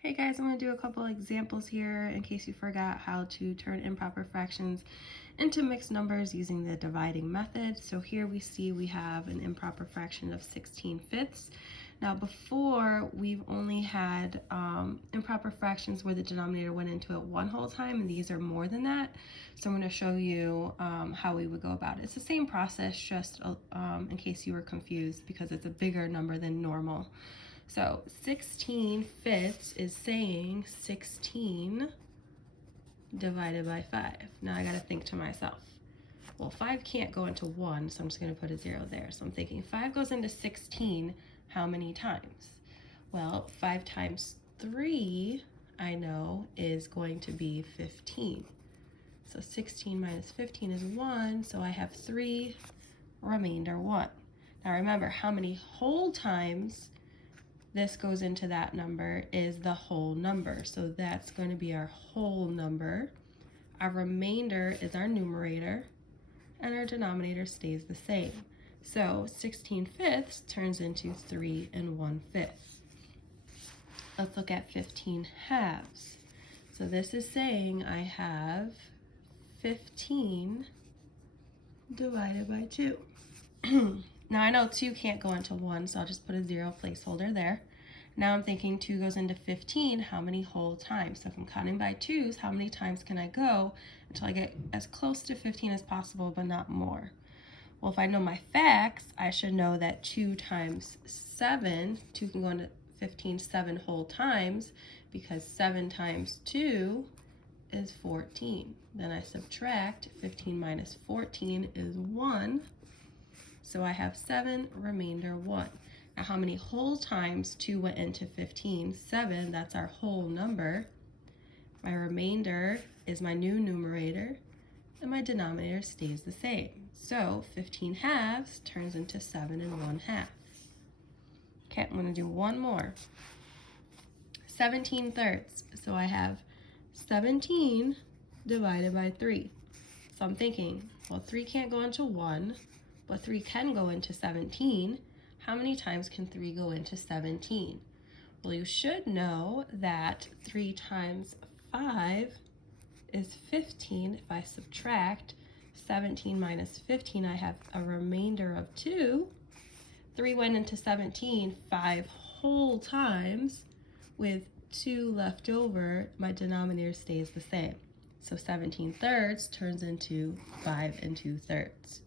Hey guys, I'm going to do a couple examples here in case you forgot how to turn improper fractions into mixed numbers using the dividing method. So here we see we have an improper fraction of 16/5. Now before, we've only had improper fractions where the denominator went into it one whole time, and these are more than that. So I'm going to show you how we would go about it. It's the same process, just in case you were confused, because it's a bigger number than normal. So 16/5 is saying 16 divided by 5. Now I gotta think to myself, well, 5 can't go into 1, so I'm just gonna put a 0 there. So I'm thinking 5 goes into 16 how many times? Well, 5 times 3, I know, is going to be 15. So 16 minus 15 is 1, so I have 3, remainder 1. Now remember, how many whole times this goes into that number is the whole number. So that's going to be our whole number. Our remainder is our numerator, and our denominator stays the same. So 16/5 turns into 3 1/5. Let's look at 15/2. So this is saying I have 15 divided by 2. Now I know 2 can't go into 1, so I'll just put a 0 placeholder there. Now I'm thinking 2 goes into 15, how many whole times? So if I'm counting by 2s, how many times can I go until I get as close to 15 as possible, but not more? Well, if I know my facts, I should know that 2 times 7, 2 can go into 15 7 whole times, because 7 times 2 is 14. Then I subtract, 15 minus 14 is 1. So I have 7, remainder 1. Now how many whole times 2 went into 15? 7, that's our whole number. My remainder is my new numerator, and my denominator stays the same. So 15/2 turns into 7 1/2. Okay, I'm gonna do one more. 17/3. So I have 17 divided by 3. So I'm thinking, well, 3 can't go into 1, but 3 can go into 17. How many times can 3 go into 17? Well, you should know that 3 times 5 is 15. If I subtract 17 minus 15, I have a remainder of 2. 3 went into 17 5 whole times. With 2 left over, my denominator stays the same. So 17/3 turns into 5 2/3.